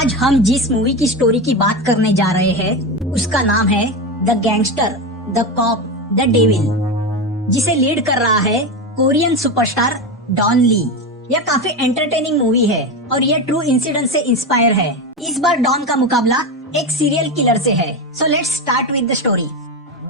आज हम जिस मूवी की स्टोरी की बात करने जा रहे हैं उसका नाम है the gangster, the cop, the devil, जिसे लीड कर रहा है कोरियन सुपरस्टार डॉन ली। यह काफी एंटरटेनिंग मूवी है और यह ट्रू इंसिडेंट से इंस्पायर है। इस बार डॉन का मुकाबला एक सीरियल किलर से है। So let's start with the story.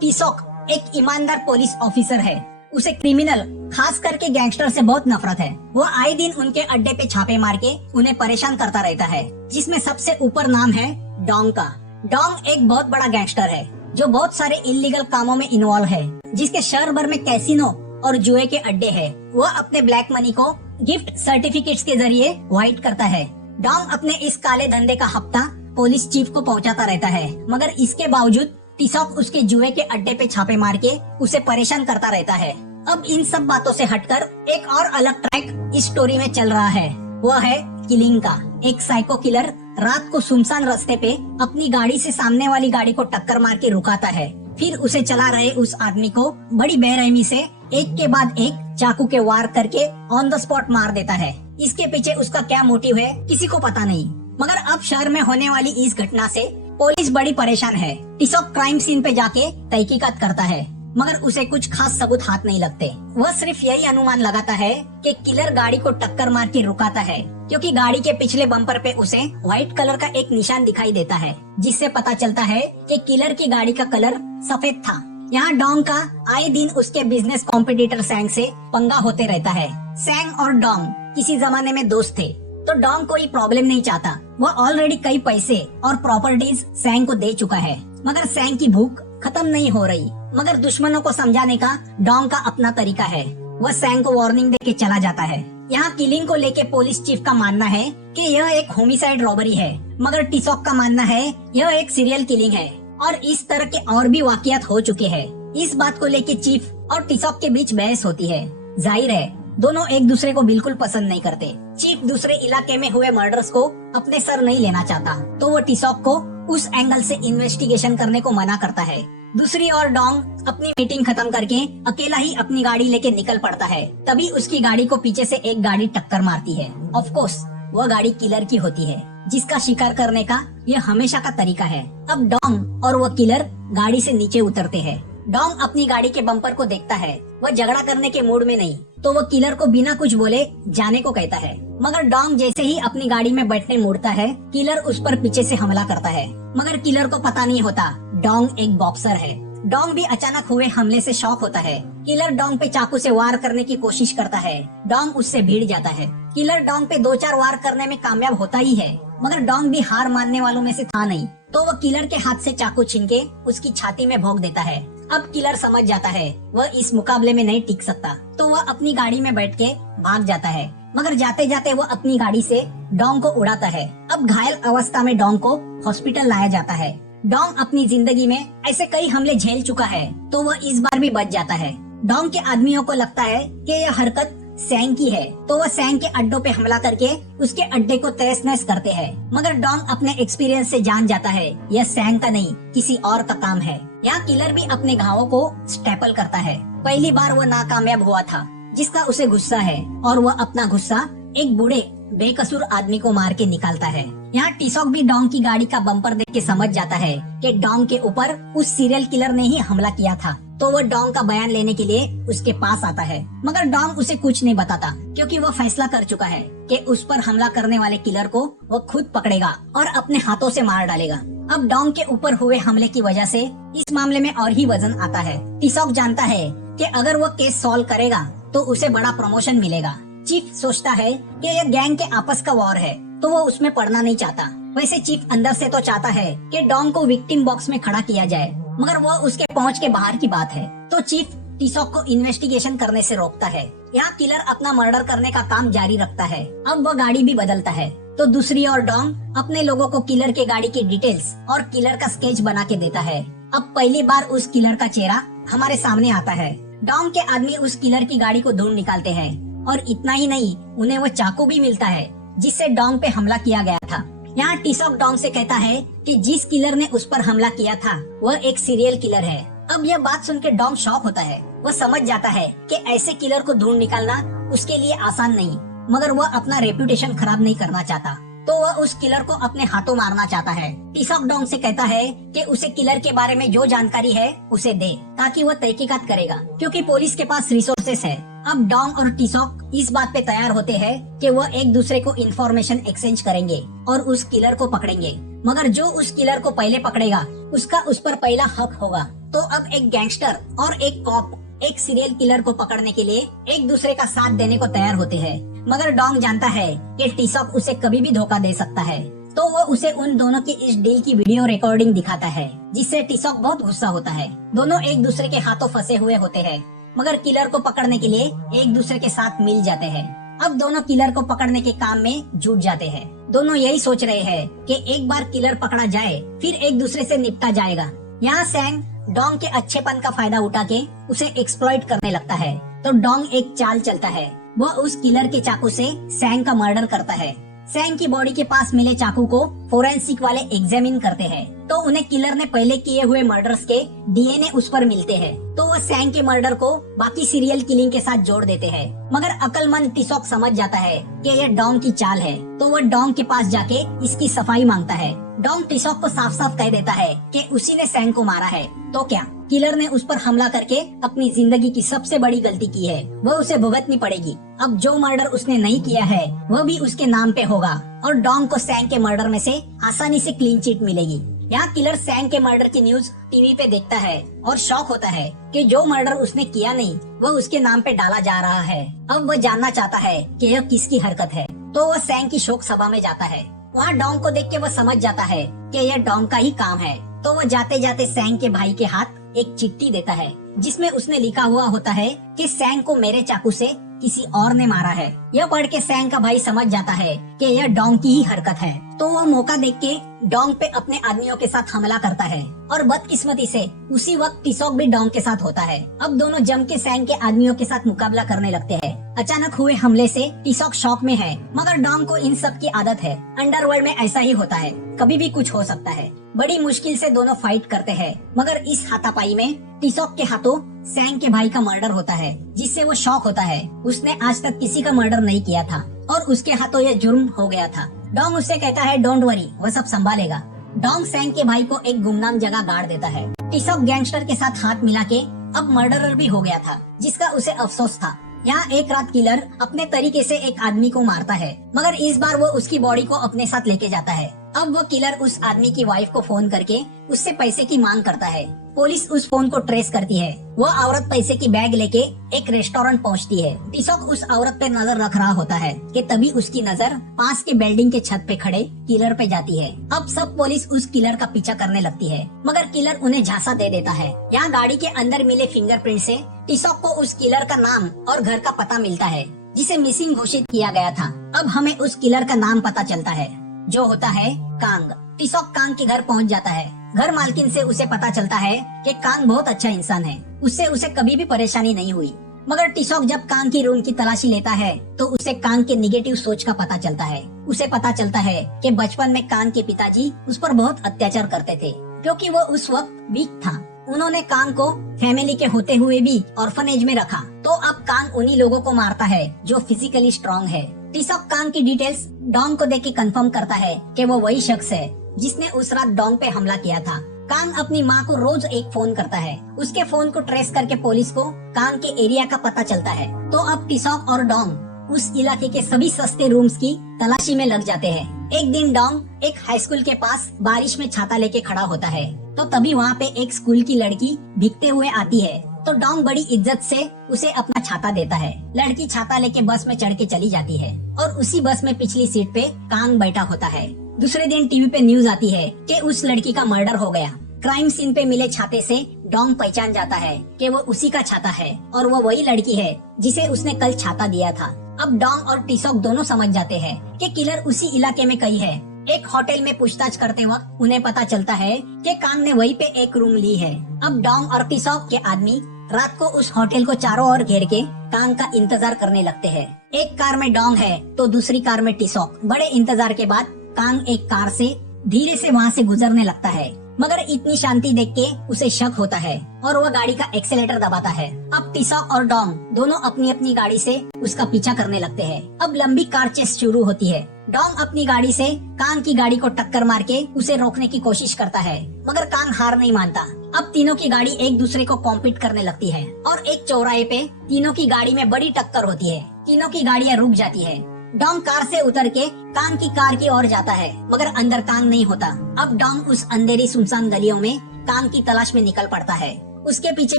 टिसॉक एक ईमानदार पुलिस ऑफिसर है। उसे क्रिमिनल, खास करके गैंगस्टर से बहुत नफरत है। वो आए दिन उनके अड्डे पे छापे मार के उन्हें परेशान करता रहता है, जिसमें सबसे ऊपर नाम है डोंग का। डोंग एक बहुत बड़ा गैंगस्टर है जो बहुत सारे इलीगल कामों में इन्वॉल्व है, जिसके शहर भर में कैसीनो और जुए के अड्डे है। वह अपने ब्लैक मनी को गिफ्ट सर्टिफिकेट्स के जरिए व्हाइट करता है। डोंग अपने इस काले धंधे का हफ्ता पुलिस चीफ को पहुंचाता रहता है, मगर इसके बावजूद टिसॉक उसके जुए के अड्डे पे छापे मार के उसे परेशान करता रहता है। अब इन सब बातों से हटकर एक और अलग ट्रैक इस स्टोरी में चल रहा है। वह है किलिंग का। एक साइको किलर रात को सुनसान रास्ते पे अपनी गाड़ी से सामने वाली गाड़ी को टक्कर मार के रुकाता है, फिर उसे चला रहे उस आदमी को बड़ी बेरहमी से एक के बाद एक चाकू के वार करके ऑन द स्पॉट मार देता है। इसके पीछे उसका क्या मोटिव है किसी को पता नहीं, मगर अब शहर में होने वाली इस घटना से पुलिस बड़ी परेशान है। टिसॉक क्राइम सीन पे जाके तहकीकात करता है, मगर उसे कुछ खास सबूत हाथ नहीं लगते। वह सिर्फ यही अनुमान लगाता है कि किलर गाड़ी को टक्कर मार के रुकाता है क्योंकि गाड़ी के पिछले बम्पर पे उसे व्हाइट कलर का एक निशान दिखाई देता है, जिससे पता चलता है कि किलर की गाड़ी का कलर सफेद था। यहाँ डोंग का आए दिन उसके बिजनेस कॉम्पिटिटर सैंग से पंगा होते रहता है। सैंग और डोंग किसी जमाने में दोस्त थे, तो डोंग कोई प्रॉब्लम नहीं चाहता। वह ऑलरेडी कई पैसे और प्रॉपर्टीज सैंग को दे चुका है, मगर सैंग की भूख खत्म नहीं हो रही। मगर दुश्मनों को समझाने का डोंग का अपना तरीका है। वह सैंग को वार्निंग देके चला जाता है। यहाँ किलिंग को लेके पुलिस चीफ का मानना है कि यह एक होमिसाइड रॉबरी है, मगर टिसॉक का मानना है यह एक सीरियल किलिंग है और इस तरह के और भी वाकयात हो चुके हैं। इस बात को लेके चीफ और टिसॉक के बीच बहस होती है। जाहिर है दोनों एक दूसरे को बिल्कुल पसंद नहीं करते। चीफ दूसरे इलाके में हुए मर्डर्स को अपने सर नहीं लेना चाहता, तो वो टिसॉक को उस एंगल से इन्वेस्टिगेशन करने को मना करता है। दूसरी ओर डोंग अपनी मीटिंग खत्म करके अकेला ही अपनी गाड़ी लेके निकल पड़ता है। तभी उसकी गाड़ी को पीछे से एक गाड़ी टक्कर मारती है। ऑफ कोर्स वह गाड़ी किलर की होती है, जिसका शिकार करने का यह हमेशा का तरीका है। अब डोंग और वह किलर गाड़ी से नीचे उतरते हैं। डोंग अपनी गाड़ी के बम्पर को देखता है। वह झगड़ा करने के मूड में नहीं, तो वह किलर को बिना कुछ बोले जाने को कहता है, मगर डोंग जैसे ही अपनी गाड़ी में बैठने मुड़ता है, किलर उस पर पीछे से हमला करता है। मगर किलर को पता नहीं होता डोंग एक बॉक्सर है। डोंग भी अचानक हुए हमले से शॉक होता है। किलर डोंग पे चाकू से वार करने की कोशिश करता है। डोंग उससे भिड़ जाता है। किलर डोंग पे 2-4 वार करने में कामयाब होता ही है, मगर डोंग भी हार मानने वालों में से था नहीं, तो वह किलर के हाथ से चाकू छीन के उसकी छाती में भोंक देता है। अब किलर समझ जाता है वह इस मुकाबले में नहीं टिक सकता, तो वह अपनी गाड़ी में बैठ के भाग जाता है, मगर जाते जाते वह अपनी गाड़ी से डोंग को उड़ाता है। अब घायल अवस्था में डोंग को हॉस्पिटल लाया जाता है। डोंग अपनी जिंदगी में ऐसे कई हमले झेल चुका है, तो वह इस बार भी बच जाता है। डोंग के आदमियों को लगता है कि यह हरकत सैंग की है, तो वह सैंग के अड्डों पे हमला करके उसके अड्डे को तहस नहस करते हैं। मगर डोंग अपने एक्सपीरियंस से जान जाता है यह सैंग का नहीं किसी और का काम है। यहाँ किलर भी अपने घावों को स्टेपल करता है। पहली बार वह नाकामयाब हुआ था, जिसका उसे गुस्सा है, और वह अपना गुस्सा एक बूढ़े बेकसूर आदमी को मार के निकालता है। यहाँ टिसॉक भी डोंग की गाड़ी का बम्पर देख के समझ जाता है कि डोंग के ऊपर उस सीरियल किलर ने ही हमला किया था, तो वह डोंग का बयान लेने के लिए उसके पास आता है। मगर डोंग उसे कुछ नहीं बताता, क्योंकि वह फैसला कर चुका है कि उस पर हमला करने वाले किलर को वह खुद पकड़ेगा और अपने हाथों से मार डालेगा। अब डोंग के ऊपर हुए हमले की वजह से इस मामले में और ही वजन आता है। टिसॉक जानता है कि अगर वह केस सॉल्व करेगा तो उसे बड़ा प्रमोशन मिलेगा। चीफ सोचता है कि यह गैंग के आपस का वॉर है, तो वो उसमें पड़ना नहीं चाहता। वैसे चीफ अंदर से तो चाहता है कि डोंग को विक्टिम बॉक्स में खड़ा किया जाए, मगर वो उसके पहुंच के बाहर की बात है, तो चीफ टिसॉक को इन्वेस्टिगेशन करने से रोकता है। यहाँ किलर अपना मर्डर करने का काम जारी रखता है। अब वह गाड़ी भी बदलता है, तो दूसरी ओर डोंग अपने लोगों को किलर के गाड़ी की डिटेल्स और किलर का स्केच बना के देता है। अब पहली बार उस किलर का चेहरा हमारे सामने आता है। डोंग के आदमी उस किलर की गाड़ी को ढूंढ निकालते हैं, और इतना ही नहीं, उन्हें वो चाकू भी मिलता है जिससे डोंग पे हमला किया गया था। यहाँ टिसॉक डोंग से कहता है कि जिस किलर ने उस पर हमला किया था वह एक सीरियल किलर है। अब यह बात सुन के डोंग शॉक होता है। वह समझ जाता है कि ऐसे किलर को ढूंढ निकालना उसके लिए आसान नहीं, मगर वह अपना रेपुटेशन खराब नहीं करना चाहता, तो वह उस किलर को अपने हाथों मारना चाहता है। टिसॉक डोंग से कहता है कि उसे किलर के बारे में जो जानकारी है उसे दे, ताकि वह तहकीकात करेगा, क्योंकि पुलिस के पास रिसोर्सेस है। अब डोंग और टिसॉक इस बात पे तैयार होते हैं कि वह एक दूसरे को इंफॉर्मेशन एक्सचेंज करेंगे और उस किलर को पकड़ेंगे। मगर जो उस किलर को पहले पकड़ेगा उसका उस पर पहला हक होगा। तो अब एक गैंगस्टर और एक कॉप एक सीरियल किलर को पकड़ने के लिए एक दूसरे का साथ देने को तैयार होते हैं। मगर डोंग जानता है कि टिसॉक उसे कभी भी धोखा दे सकता है, तो वो उसे उन दोनों की इस डील की वीडियो रिकॉर्डिंग दिखाता है, जिससे टिसॉक बहुत गुस्सा होता है। दोनों एक दूसरे के हाथों फंसे हुए होते हैं, मगर किलर को पकड़ने के लिए एक दूसरे के साथ मिल जाते हैं। अब दोनों किलर को पकड़ने के काम में जुट जाते हैं। दोनों यही सोच रहे हैं कि एक बार किलर पकड़ा जाए फिर एक दूसरे से निपटा जाएगा। यहाँ सैंग डोंग के अच्छेपन का फायदा उठा के उसे एक्सप्लॉइट करने लगता है। तो डोंग एक चाल चलता है, वह उस किलर के चाकू से सैंग का मर्डर करता है। सैंग की बॉडी के पास मिले चाकू को फोरेंसिक वाले एग्जामिन करते हैं, तो उन्हें किलर ने पहले किए हुए मर्डर्स के डीएनए उस पर मिलते हैं। तो वह सैंग के मर्डर को बाकी सीरियल किलिंग के साथ जोड़ देते हैं। मगर अक्लमंद टिसॉक समझ जाता है कि यह डोंग की चाल है, तो वह डोंग के पास जाके इसकी सफाई मांगता है। डोंग टिसॉक को साफ साफ कह देता है कि उसी ने सैंग को मारा है। तो क्या किलर ने उस पर हमला करके अपनी जिंदगी की सबसे बड़ी गलती की है, वह उसे भुगतनी पड़ेगी। अब जो मर्डर उसने नहीं किया है वह भी उसके नाम पे होगा और डोंग को सैंग के मर्डर में से आसानी से क्लीन चिट मिलेगी। यहाँ किलर सैंग के मर्डर की न्यूज टीवी पे देखता है और शॉक होता है कि जो मर्डर उसने किया नहीं वह उसके नाम पे डाला जा रहा है। अब वह जानना चाहता है कि यह किसकी हरकत है, तो वह सैंग की शोक सभा में जाता है। वहाँ डोंग को देख के वह समझ जाता है कि यह डोंग का ही काम है। तो वह जाते जाते सैंग के भाई के हाथ एक चिट्ठी देता है, जिसमें उसने लिखा हुआ होता है कि सैंग को मेरे चाकू से किसी और ने मारा है। यह पढ़ के सैंग का भाई समझ जाता है कि यह डोंग की ही हरकत है। तो वह मौका देख के डोंग पे अपने आदमियों के साथ हमला करता है और बदकिस्मती से उसी वक्त टिसॉक भी डोंग के साथ होता है। अब दोनों जम के सैंग के आदमियों के साथ मुकाबला करने लगते हैं। अचानक हुए हमले से टिसॉक शॉक में है, मगर डोंग को इन सब की आदत है। अंडरवर्ल्ड में ऐसा ही होता है, कभी भी कुछ हो सकता है। बड़ी मुश्किल से दोनों फाइट करते हैं, मगर इस हाथापाई में टिसॉक के हाथों सैंग के भाई का मर्डर होता है, जिससे वो शॉक होता है। उसने आज तक किसी का मर्डर नहीं किया था और उसके हाथों यह जुर्म हो गया था। डोंग उससे कहता है डोंट वरी, वह सब संभालेगा। डोंग सैंग के भाई को एक गुमनाम जगह गाड़ देता है। टिसॉक गैंगस्टर के साथ हाथ मिला के अब मर्डरर भी हो गया था, जिसका उसे अफसोस था। यहाँ एक रात किलर अपने तरीके से एक आदमी को मारता है, मगर इस बार वो उसकी बॉडी को अपने साथ लेके जाता है। अब वो किलर उस आदमी की वाइफ को फोन करके उससे पैसे की मांग करता है। पुलिस उस फोन को ट्रेस करती है। वो औरत पैसे की बैग लेके एक रेस्टोरेंट पहुंचती है। टिसॉक उस औरत पे नजर रख रहा होता है कि तभी उसकी नजर पास के बिल्डिंग के छत पे खड़े किलर पे जाती है। अब सब पुलिस उस किलर का पीछा करने लगती है, मगर किलर उन्हें झांसा दे देता है। यहाँ गाड़ी के अंदर मिले फिंगरप्रिंट से टिसॉक को उस किलर का नाम और घर का पता मिलता है, जिसे मिसिंग घोषित किया गया था। अब हमें उस किलर का नाम पता चलता है, जो होता है कांग। टिसॉक कांग के घर पहुंच जाता है। घर मालकिन से उसे पता चलता है कि कांग बहुत अच्छा इंसान है, उससे उसे कभी भी परेशानी नहीं हुई। मगर टिसॉक जब कांग की रूम की तलाशी लेता है तो उसे कांग के निगेटिव सोच का पता चलता है। उसे पता चलता है कि बचपन में कांग के पिताजी उस पर बहुत अत्याचार करते थे, क्योंकि वो उस वक्त वीक था। उन्होंने कांग को फैमिली के होते हुए भी ऑर्फनेज में रखा। तो अब कांग उन्हीं लोगों को मारता है जो फिजिकली स्ट्रांग है। टिसॉक कांग की डिटेल्स डोंग को देख के कंफर्म करता है कि वो वही शख्स है जिसने उस रात डोंग पे हमला किया था। कांग अपनी माँ को रोज एक फोन करता है। उसके फोन को ट्रेस करके पुलिस को कांग के एरिया का पता चलता है। तो अब टिसॉक और डोंग उस इलाके के सभी सस्ते रूम्स की तलाशी में लग जाते हैं। एक दिन डोंग एक हाई स्कूल के पास बारिश में छाता लेके खड़ा होता है, तो तभी वहाँ पे एक स्कूल की लड़की भीगते हुए आती है। तो डोंग बड़ी इज्जत से उसे अपना छाता देता है। लड़की छाता लेके बस में चढ़ के चली जाती है और उसी बस में पिछली सीट पे कांग बैठा होता है। दूसरे दिन टीवी पे न्यूज आती है कि उस लड़की का मर्डर हो गया। क्राइम सीन पे मिले छाते से डोंग पहचान जाता है कि वो उसी का छाता है और वो वही लड़की है जिसे उसने कल छाता दिया था। अब डोंग और टिसॉक दोनों समझ जाते हैं कि किलर उसी इलाके में कहीं है। एक होटल में पूछताछ करते वक्त उन्हें पता चलता है कि कांग ने वहीं पे एक रूम ली है। अब डोंग और टिसॉक के आदमी रात को उस होटल को चारों ओर घेर के कांग का इंतजार करने लगते हैं। एक कार में डोंग है तो दूसरी कार में टिसॉक। बड़े इंतजार के बाद कांग एक कार से धीरे से वहाँ से गुजरने लगता है, मगर इतनी शांति देख के उसे शक होता है और वह गाड़ी का एक्सेलेटर दबाता है। अब टिसॉक और डोंग दोनों अपनी अपनी गाड़ी से उसका पीछा करने लगते हैं। अब लंबी कार चेस शुरू होती है। डोंग अपनी गाड़ी से कांग की गाड़ी को टक्कर मार के उसे रोकने की कोशिश करता है, मगर कांग हार नहीं मानता। अब तीनों की गाड़ी एक दूसरे को कॉम्पीट करने लगती है और एक चौराहे पे तीनों की गाड़ी में बड़ी टक्कर होती है। तीनों की गाड़ियाँ रुक जाती है। डोंग कार से उतर के कांग की कार की ओर जाता है, मगर अंदर कांग नहीं होता। अब डोंग उस अंधेरी सुनसान गलियों में कांग की तलाश में निकल पड़ता है। उसके पीछे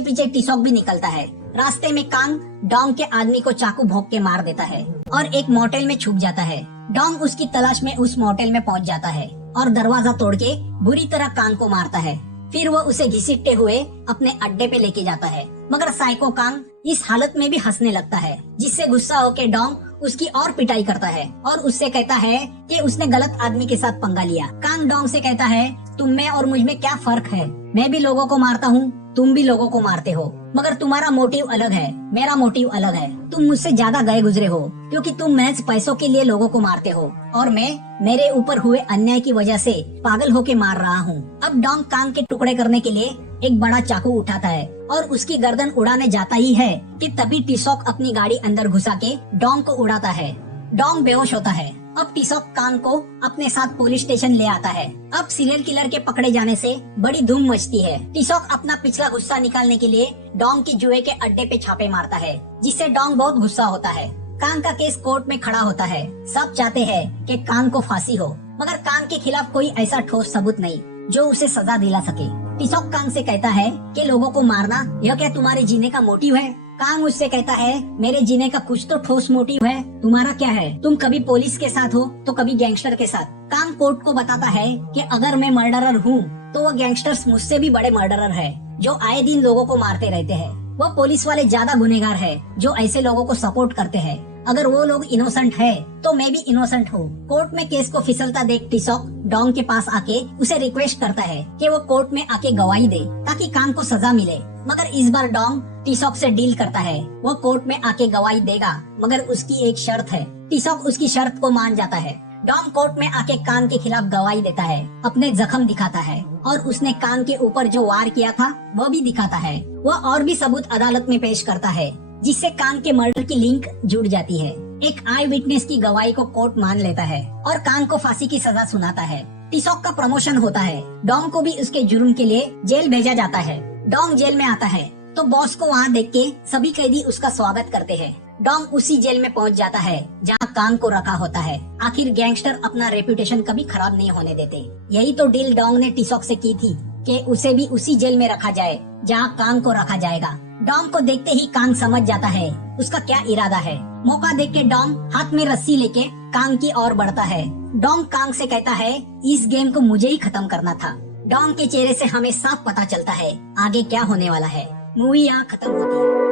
पीछे टिसॉक भी निकलता है। रास्ते में कांग डोंग के आदमी को चाकू भोंक के मार देता है और एक मोटेल में छुप जाता है। डोंग उसकी तलाश में उस मोटेल में पहुंच जाता है और दरवाजा तोड़ के बुरी तरह कांग को मारता है। फिर वो उसे घसीटते हुए अपने अड्डे पे लेके जाता है, मगर साइको कांग इस हालत में भी हंसने लगता है, जिससे गुस्सा होके डोंग उसकी और पिटाई करता है और उससे कहता है कि उसने गलत आदमी के साथ पंगा लिया। कांग डोंग से कहता है, तुम में और मुझ में क्या फर्क है? मैं भी लोगों को मारता हूँ, तुम भी लोगों को मारते हो, मगर तुम्हारा मोटिव अलग है, मेरा मोटिव अलग है। तुम मुझसे ज्यादा गए गुजरे हो क्योंकि तुम महज पैसों के लिए लोगों को मारते हो और मैं मेरे ऊपर हुए अन्याय की वजह से पागल होके मार रहा हूँ। अब डोंग कांग के टुकड़े करने के लिए एक बड़ा चाकू उठाता है और उसकी गर्दन उड़ाने जाता ही है कि तभी टिसॉक अपनी गाड़ी अंदर घुसा के डोंग को उड़ाता है। डोंग बेहोश होता है। अब टिसॉक कांग को अपने साथ पुलिस स्टेशन ले आता है। अब सीरियल किलर के पकड़े जाने से बड़ी धूम मचती है। टिसॉक अपना पिछला गुस्सा निकालने के लिए डोंग की जुए के अड्डे पे छापे मारता है, जिससे डोंग बहुत गुस्सा होता है। कांग का केस कोर्ट में खड़ा होता है। सब चाहते हैं कि कांग को फांसी हो, मगर कांग के खिलाफ कोई ऐसा ठोस सबूत नहीं जो उसे सजा दिला सके। टिसॉक कांग से कहता है कि लोगों को मारना यह क्या तुम्हारे जीने का मोटिव है? कांग उससे कहता है, मेरे जीने का कुछ तो ठोस मोटिव है, तुम्हारा क्या है? तुम कभी पुलिस के साथ हो तो कभी गैंगस्टर के साथ। कांग कोर्ट को बताता है कि अगर मैं मर्डरर हूँ तो वो गैंगस्टर्स मुझसे भी बड़े मर्डरर है, जो आए दिन लोगों को मारते रहते हैं। वो पुलिस वाले ज्यादा गुनहगार है जो ऐसे लोगों को सपोर्ट करते हैं। अगर वो लोग इनोसेंट है तो मैं भी इनोसेंट हूँ। कोर्ट में केस को फिसलता देख टिसॉक डोंग के पास आके उसे रिक्वेस्ट करता है कि वो कोर्ट में आके गवाही दे ताकि कांग को सजा मिले, मगर इस बार डोंग टिसॉक से डील करता है। वो कोर्ट में आके गवाही देगा, मगर उसकी एक शर्त है। टिसॉक उसकी शर्त को मान जाता है। डोंग कोर्ट में आके कांग के खिलाफ गवाही देता है, अपने जख्म दिखाता है और उसने कांग के ऊपर जो वार किया था वो भी दिखाता है। वह और भी सबूत अदालत में पेश करता है, जिससे कांग के मर्डर की लिंक जुड़ जाती है। एक आई विटनेस की गवाही को कोर्ट मान लेता है और कांग को फांसी की सजा सुनाता है। टिसॉक का प्रमोशन होता है। डोंग को भी उसके जुर्म के लिए जेल भेजा जाता है। डोंग जेल में आता है तो बॉस को वहाँ देख के सभी कैदी उसका स्वागत करते हैं। डोंग उसी जेल में पहुँच जाता है जहाँ कांग को रखा होता है। आखिर गैंगस्टर अपना रेपुटेशन कभी खराब नहीं होने देते। यही तो डील डोंग ने टिसॉक से की थी कि उसे भी उसी जेल में रखा जाए जहाँ कांग को रखा जाएगा। डोंग को देखते ही कांग समझ जाता है उसका क्या इरादा है। मौका देख के डोंग हाथ में रस्सी लेके कांग की ओर बढ़ता है। डोंग कांग से कहता है, इस गेम को मुझे ही खत्म करना था। डोंग के चेहरे से हमें साफ पता चलता है आगे क्या होने वाला है। मूवी यहाँ खत्म होती है।